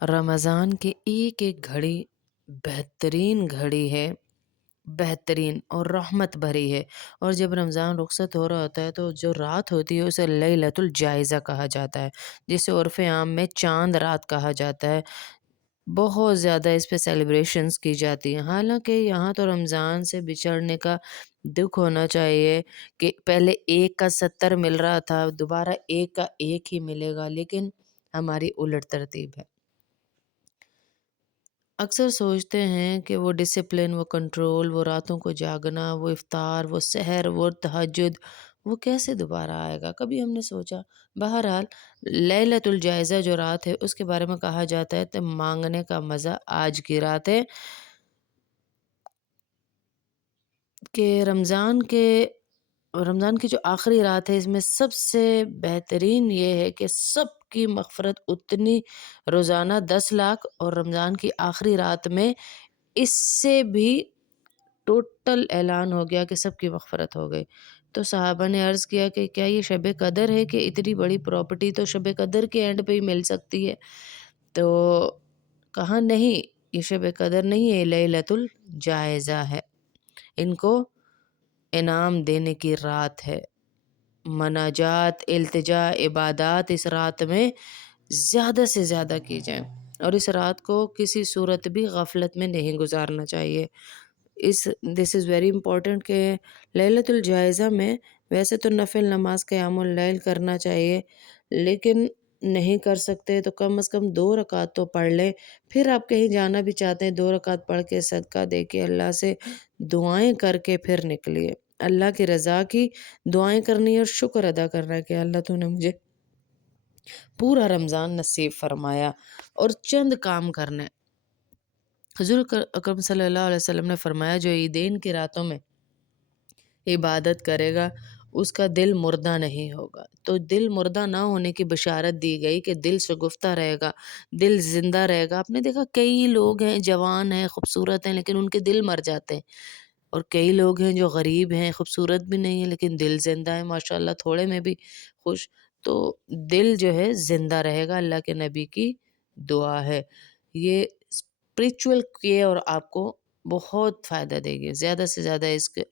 रमज़ान की एक एक घड़ी बेहतरीन घड़ी है, बेहतरीन और रहमत भरी है। और जब रमज़ान रुखसत हो रहा होता है तो जो रात होती है उसे लैलतुल जायज़ा कहा जाता है, जिसे उर्फ़ आम में चाँद रात कहा जाता है। बहुत ज़्यादा इस पे सेलिब्रेशंस की जाती हैं। हालाँकि यहाँ तो रमज़ान से बिछड़ने का दुःख होना चाहिए कि पहले 1 का 70 मिल रहा था, दोबारा 1 का 1 ही मिलेगा, लेकिन हमारी उलट तरतीब है। अक्सर सोचते हैं कि वो डिसिप्लिन, वो कंट्रोल, वो रातों को जागना, वो इफ्तार, वो सहर, वो तहज्जुद, वो कैसे दोबारा आएगा? कभी हमने सोचा? बहरहाल लैलतुल जायज़ा जो रात है उसके बारे में कहा जाता है तो माँगने का मज़ा आज की रात है कि रमज़ान की जो आखिरी रात है इसमें सबसे बेहतरीन ये है कि सबकी मग़फ़िरत उतनी, रोज़ाना 10 लाख और रमज़ान की आखिरी रात में इससे भी टोटल ऐलान हो गया कि सबकी मग़फ़िरत हो गई। तो सहाबा ने अर्ज़ किया कि क्या ये शब कदर है कि इतनी बड़ी प्रॉपर्टी तो शब कदर के एंड पे ही मिल सकती है? तो कहा नहीं, ये शब कदर नहीं है, ये लैलतुल जायज़ा है। इनको इनाम देने की रात है। मनाजात, इल्तिजा, इबादत इस रात में ज़्यादा से ज़्यादा की जाएँ और इस रात को किसी सूरत भी गफ़लत में नहीं गुज़ारना चाहिए। इस दिस इज़ वेरी इम्पोर्टेंट कि लैलतुल जायज़ा में वैसे तो नफ़िल नमाज़ क़यामुल लैल करना चाहिए, लेकिन नहीं कर सकते तो कम से कम 2 रकात तो पढ़ लें। फिर आप कहीं जाना भी चाहते हैं, 2 रकात पढ़ के सदका दे के अल्लाह से दुआएँ करके फिर निकलिए। अल्लाह की रज़ा की दुआएँ करनी है और शुक्र अदा करना है कि अल्लाह तूने मुझे पूरा रमज़ान नसीब फ़रमाया और चंद काम करने। हुज़ूर अकरम सल्लल्लाहु अलैहि वसल्लम ने फ़रमाया जो ईदैन की रातों में इबादत करेगा उसका दिल मुर्दा नहीं होगा। तो दिल मुर्दा ना होने की बशारत दी गई कि दिल शगुफ़्ता रहेगा, दिल ज़िंदा रहेगा। आपने देखा कई लोग हैं, जवान हैं, खूबसूरत हैं, लेकिन उनके दिल मर जाते हैं। और कई लोग हैं जो गरीब हैं, खूबसूरत भी नहीं है लेकिन दिल ज़िंदा है माशाअल्लाह, थोड़े में भी खुश। तो दिल जो है ज़िंदा रहेगा, अल्लाह के नबी की दुआ है। ये स्पिरिचुअल केयर और आपको बहुत फ़ायदा देगी। ज़्यादा से ज़्यादा इसके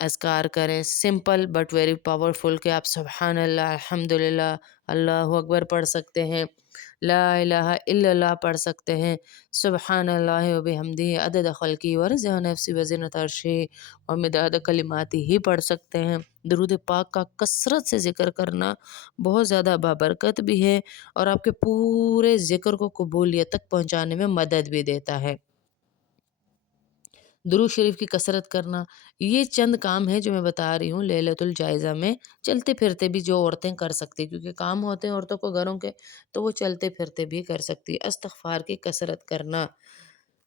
अज़कार करें, सिंपल बट वेरी पावरफुल कि आप सुब्हान अल्लाह, अल्हम्दुलिल्लाह, अल्लाहु अकबर पढ़ सकते हैं, ला इलाहा इल्लल्लाह पढ़ सकते हैं, सुब्हान अल्लाहि व बिहम्दिही अदद ख़ल्क़ी व रिज़ा नफ़्सी व ज़ीनत अर्शिही व मिदाद कलिमातिही पढ़ सकते हैं। दुरूद पाक का कसरत से ज़िक्र करना बहुत ज़्यादा बाबरकत भी है और आपके पूरे ज़िक्र को कबूलियत तक पहुँचाने में मदद भी देता है। दुरूद शरीफ की कसरत करना, ये चंद काम हैं जो मैं बता रही हूँ लैलतुल जायज़ा में चलते-फिरते भी जो औरतें कर सकती हैं, क्योंकि काम होते हैं औरतों को घरों के, तो वो चलते-फिरते भी कर सकती है। इस्तिग़फ़ार की कसरत करना,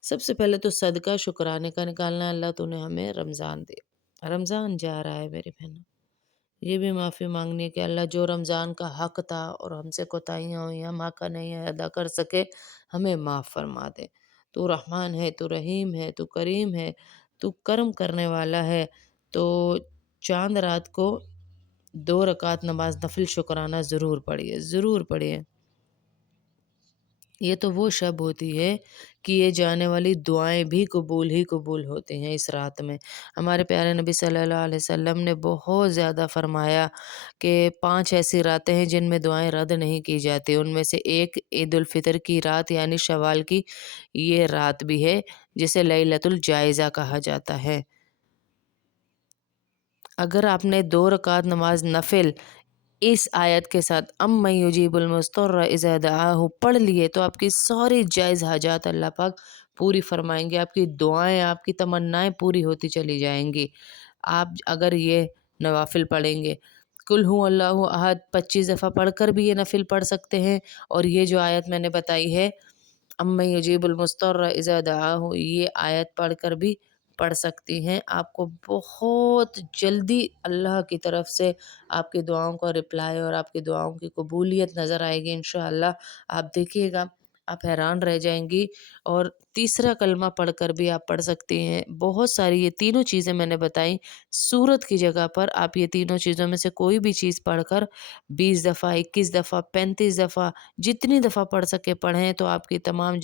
सबसे पहले तो सदका शुक्राने का निकालना, अल्लाह तूने हमें रमज़ान दिया। रमज़ान जा रहा है मेरी बहनों, ये भी माफ़ी माँगनी है कि अल्लाह जो रमज़ान का हक़ था और हमसे कोताहियाँ हुई, हम हक़ नहीं अदा कर सके, हमें माफ़ फ़रमा दे। तू रहमान है, तू रहीम है, तू करीम है, तू करम करने वाला है। तो चाँद रात को 2 रकात नमाज़ नफ़िल शुक्राना ज़रूर पढ़िए, ज़रूर पढ़िए। ये तो वो शब होती है कि ये जाने वाली दुआएँ भी कबूल ही कबूल होती हैं इस रात में। हमारे प्यारे नबी सल्लल्लाहु अलैहि वसल्लम ने बहुत ज़्यादा फ़रमाया कि 5 ऐसी रातें हैं जिनमें दुआएँ रद्द नहीं की जाती। उनमें से एक ईद उल फ़ितर की रात यानी शव्वाल की ये रात भी है, जिसे लैलतुल जायज़ा कहा जाता है। अगर आपने 2 रकात नमाज़ नफ़िल इस आयत के साथ अम्मन युजीबुल मुज़्तर्रा इज़ा दआहु पढ़ लिए तो आपकी सारी जायज़ हाजात अल्लाह पाक पूरी फ़रमाएँगे। आपकी दुआएँ, आपकी तमन्नाएँ पूरी होती चली जाएँगी। आप अगर ये नवाफ़िल पढ़ेंगे, कुल हू अल्लाहु अहद 25 दफ़ा पढ़कर भी ये नफ़िल पढ़ सकते हैं और ये जो आयत मैंने बताई है अम्मन युजीबुल मुज़्तर्रा इज़ा दआहु, ये आयत पढ़कर भी पढ़ सकती हैं। आपको बहुत जल्दी अल्लाह की तरफ से आपकी दुआओं का रिप्लाई और आपकी दुआओं की कबूलियत नज़र आएगी इंशाअल्लाह। आप देखिएगा, آپ حیران رہ جائیں گی۔ اور تیسرا کلمہ پڑھ کر بھی آپ پڑھ سکتی ہیں۔ بہت ساری یہ تینوں چیزیں میں نے بتائیں، سورت کی جگہ پر آپ یہ تینوں چیزوں میں سے کوئی بھی چیز پڑھ کر 20 دفعہ، 21 دفعہ، 35 دفعہ، جتنی دفعہ پڑھ سکے پڑھیں، تو آپ کی تمام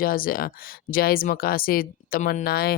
جائز مقاصد، تمنائیں،